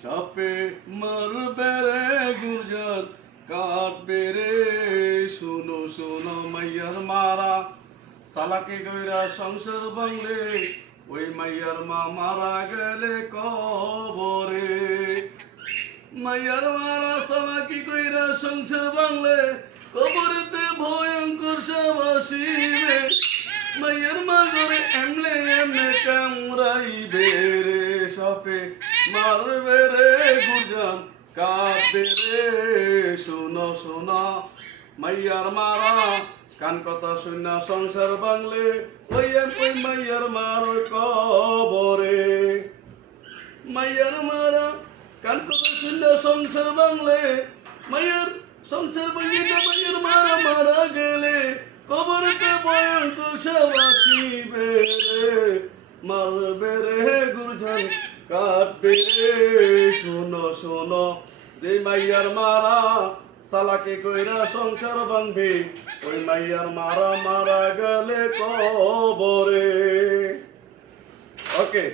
সাপে মারবে রে গুরজাত কাটবে রে শুনো শুনো মাইয়ার মারা সালাকে কইরা সংসার ভাঙলে ওই মাইয়ার মা মারা গেলে কবরে মাইয়ার মারা সালাকি কইরা সংসার ভাঙলে কবরেতে ভয়ঙ্কর সব আসিবে মাইয়ার মা করে এমলে এমলে কামড়াইবে রে সাপে মারবে রে গুরজান কাঁদবে রে শোনো শোনো মাইয়ার মারা কান কথা শূন্য সংসার বাংলে ওই মাইয়ার মার কবরে মাইয়ার মারা কান কথা শূন্য সংসার বাংলে মাইয়ার সংসার বাংলে মাইয়ার মারা মারা গেলে কবরেতে ভয়ঙ্কর সব আসিবে রে মারবে রে গুরজান কাটবে রে শোনো শোনো যে মাইয়ার মারা সালাকে কইরা সংসার ভাঙবে ওই মাইয়ার মারা মারা গেলে কবরে ওকে